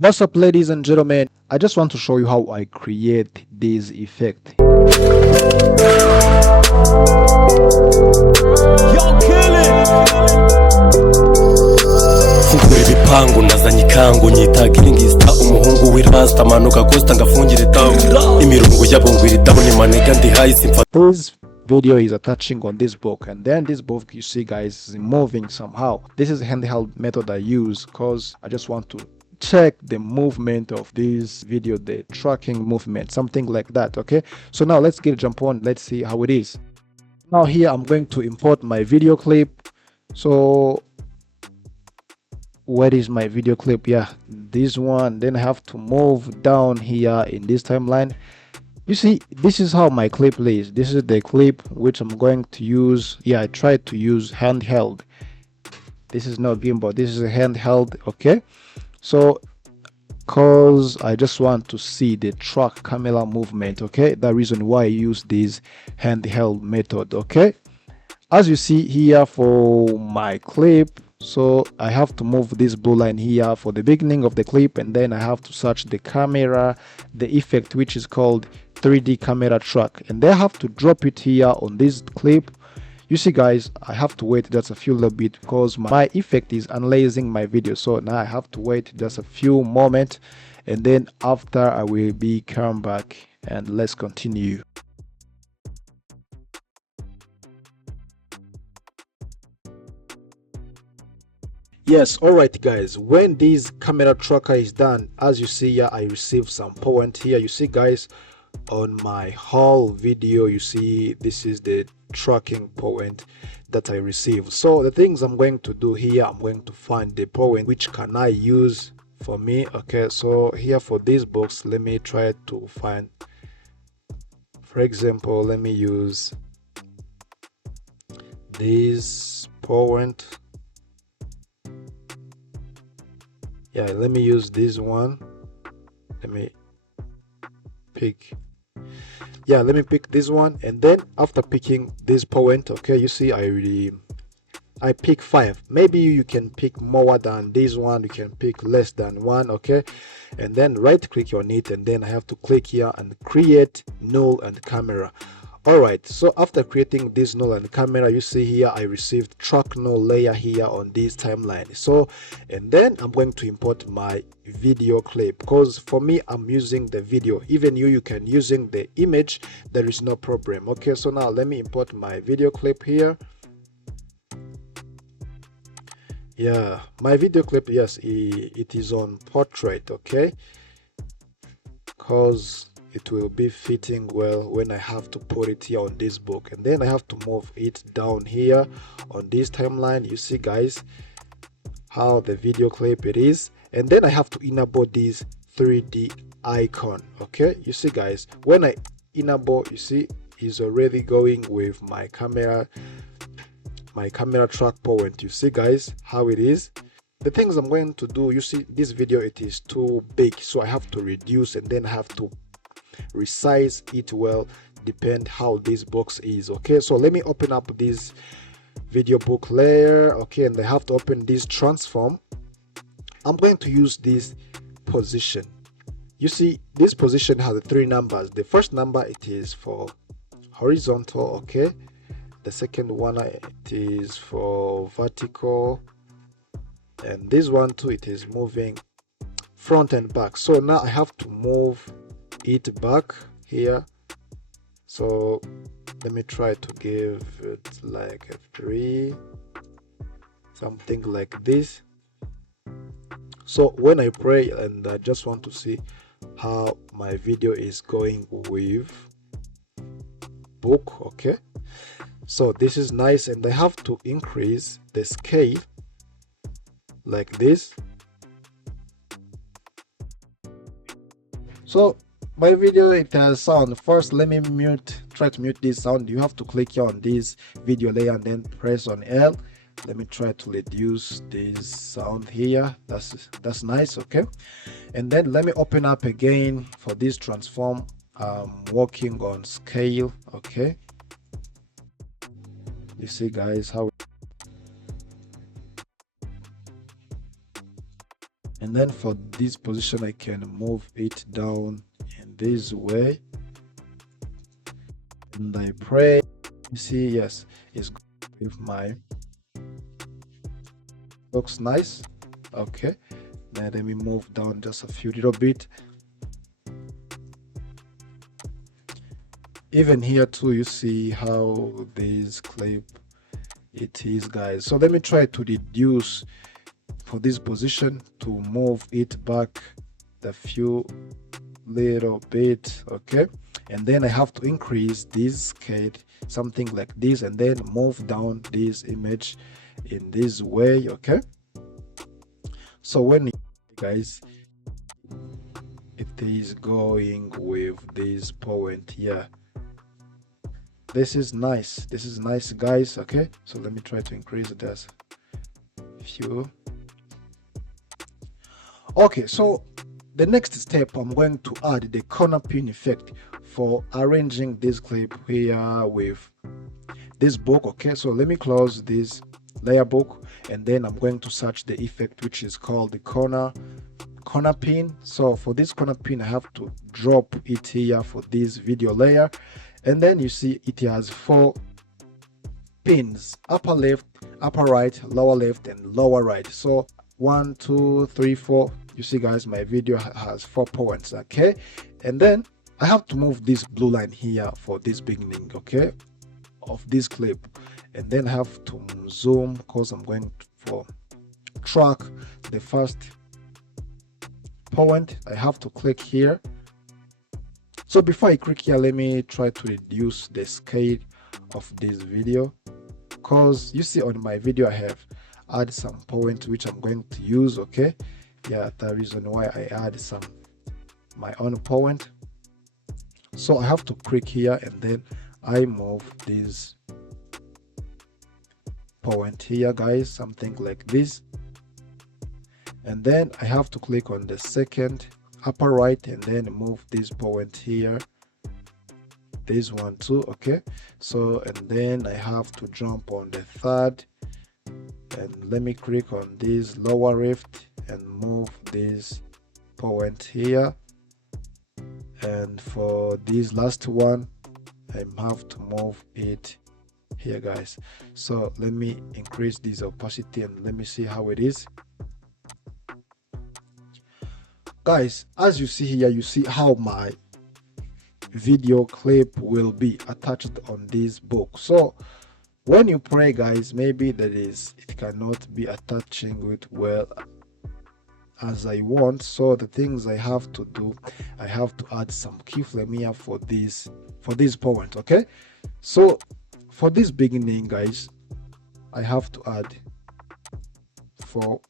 What's up, ladies and gentlemen? I just want to show you how I create this effect. Fungura ibipangu nazanye ikangu nyitaga iringista umuhungu w'irasta manuka costa ngafungira itamu imirongo yabongwira itamu ni manega ndi high. This video is touching on this book, and then this book, you see guys, is moving somehow. This is a handheld method I use because I just want to check the movement of this video, the tracking movement, something like that. Okay, so now let's jump on. Let's see how it is. Now here I'm going to import my video clip. So where is my video clip? Yeah, this one. Then I have to move down here in this timeline. You see, this is how my clip lays. This is the clip which I'm going to use. Yeah, I tried to use handheld. This is not gimbal, this is a handheld. Okay, so cause I just want to see the track camera movement. Okay, the reason why I use this handheld method. Okay, as you see here for my clip, so I have to move this blue line here for the beginning of the clip, and then I have to search the camera, the effect which is called 3D camera track, and then I have to drop it here on this clip. You see guys, I have to wait just a few little bit because my effect is unlasing my video, so now I have to wait just a few moments, and then after I will be come back and let's continue. Yes, all right guys, when this camera tracker is done, as you see here, I received some point here. You see guys, on my whole video, you see this is the tracking point that I received. So the things I'm going to do here, I'm going to find the point which can I use for me. Okay, so here for this box, let me try to find, for example, let me use this point. Yeah, let me use this one. Let me pick, yeah, let me pick this one, and then after picking this point, okay, you see I pick 5. Maybe you can pick more than this one, you can pick less than 1. Okay, and then right click on it, and then I have to click here and create null and camera. All right, so after creating this null and camera, you see here I received track null layer here on this timeline. So, and then I'm going to import my video clip, because for me I'm using the video. Even you can using the image, there is no problem. Okay, so now let me import my video clip here. Yeah, my video clip, yes, it is on portrait. Okay, because it will be fitting well when I have to put it here on this book, and then I have to move it down here on this timeline. You see guys how the video clip it is, and then I have to enable this 3D icon. Okay, you see guys, when I enable, you see is already going with my camera track point. You see guys how it is. The things I'm going to do, you see this video, it is too big, so I have to reduce, and then I have to resize it well, depend how this box is. Okay, so let me open up this video book layer. Okay, and I have to open this transform. I'm going to use this position. You see this position has 3 numbers. The first number, it is for horizontal. Okay, the second one, it is for vertical, and this one too, it is moving front and back. So now I have to move it back here. So let me try to give it like a 3, something like this. So when I pray, and I just want to see how my video is going with book. Okay, so this is nice, and I have to increase the scale like this. So my video, it has sound. First let me try to mute this sound. You have to click here on this video layer and then press on L. Let me try to reduce this sound here. That's nice. Okay, and then let me open up again for this transform. Working on scale. Okay, you see guys how And then for this position, I can move it down in this way. And I pray. You see, yes, it's good with my. Looks nice. Okay. Now let me move down just a few little bit. Even here too, you see how this clip it is, guys. So let me try to reduce for this position to move it back a few little bit. Okay, and then I have to increase this scale, something like this, and then move down this image in this way. Okay, so when guys it is going with this point here, this is nice, guys. Okay, so let me try to increase it as few. Okay, so the next step, I'm going to add the corner pin effect for arranging this clip here with this book. Okay, so let me close this layer book, and then I'm going to search the effect which is called the corner pin. So for this corner pin, I have to drop it here for this video layer, and then you see it has 4 pins: upper left, upper right, lower left, and lower right. So 1, 2, 3, 4. You see, guys, my video has 4 points. Okay, and then I have to move this blue line here for this beginning, okay, of this clip, and then have to zoom because I'm going for track the first point. I have to click here. So before I click here, let me try to reduce the scale of this video, because you see on my video I have add some points which I'm going to use. Okay, yeah, the reason why I add some my own point. So I have to click here, and then I move this point here, guys, something like this, and then I have to click on the second upper right, and then move this point here, this one too. Okay, so and then I have to jump on the third, and let me click on this lower left and move this point here, and for this last one I have to move it here, guys. So let me increase this opacity and let me see how it is. Guys, as you see here, you see how my video clip will be attached on this book. So when you pray, guys, maybe it cannot be attaching it well as I want. So the things I have to do, I have to add some keyframe here for this point. Okay, so for this beginning, guys, I have to add 4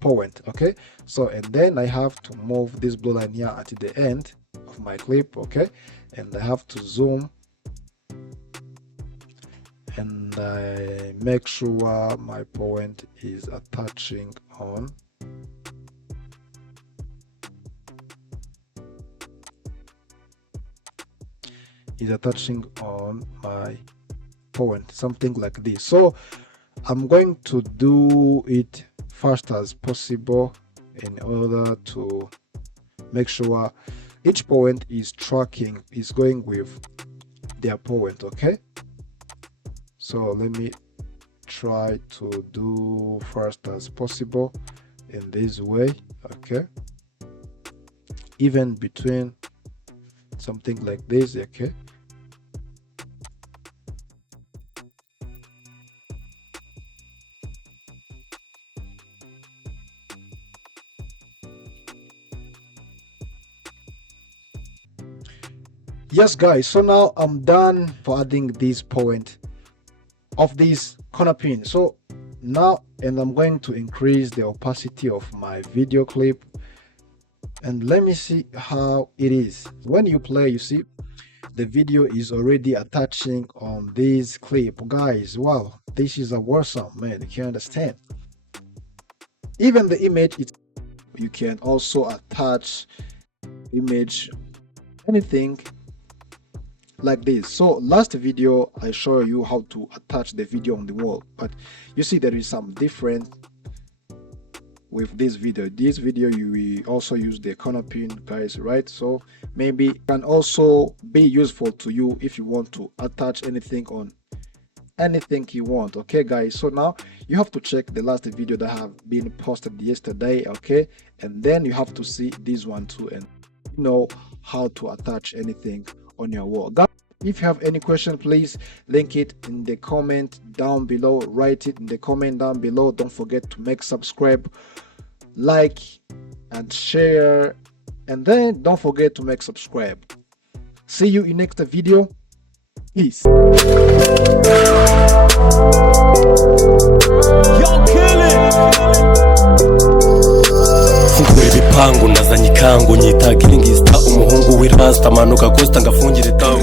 point. Okay, so and then I have to move this blue line here at the end of my clip. Okay, and I have to zoom and I make sure my point is attaching on my point, something like this. So I'm going to do it fast as possible in order to make sure each point is going with their point. Okay, so let me try to do fast as possible in this way. Okay, even between something like this. Okay, yes, guys, so now I'm done for adding this point of this corner pin. So now, and I'm going to increase the opacity of my video clip, and let me see how it is. When you play, you see the video is already attaching on this clip, guys. Wow, this is awesome, man. You can understand. Even the image, you can also attach image, anything like this. So last video I show you how to attach the video on the wall, but you see there is some different with this video you will also use the corner pin, guys, right? So maybe it can also be useful to you if you want to attach anything on anything you want. Okay guys, so now you have to check the last video that have been posted yesterday, okay, and then you have to see this one too and know how to attach anything on your wall. Guys, if you have any question, please link it in the comment down below. Write it in the comment down below. Don't forget to make subscribe, like and share, and then don't forget to make subscribe. See you in next video. Peace. fungura ibipangu nazanye ikangu nyita giringista umuhungu w'irasta manuka costa ngafungira itawu